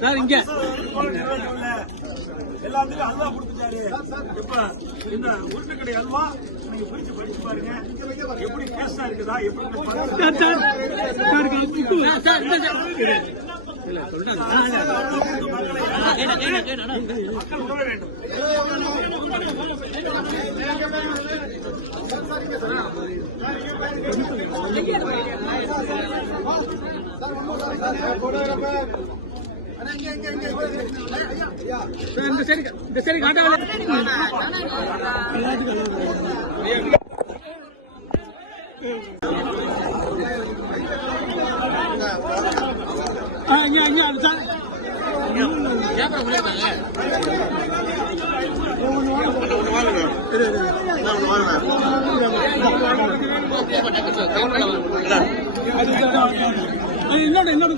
Sir இங்க எல்லாத்துக்கும் அல்வா கொடுத்துட்டாரு. இப்ப இந்த உருட்டுக்கடை அல்வா நீங்க பிரிச்சு படிச்சு பாருங்க, எப்படி டேஸ்டா இருக்குதா, எப்படி மக்கள் உணர வேண்டும். இந்த சரி காட்டாங்க. இன்னொரு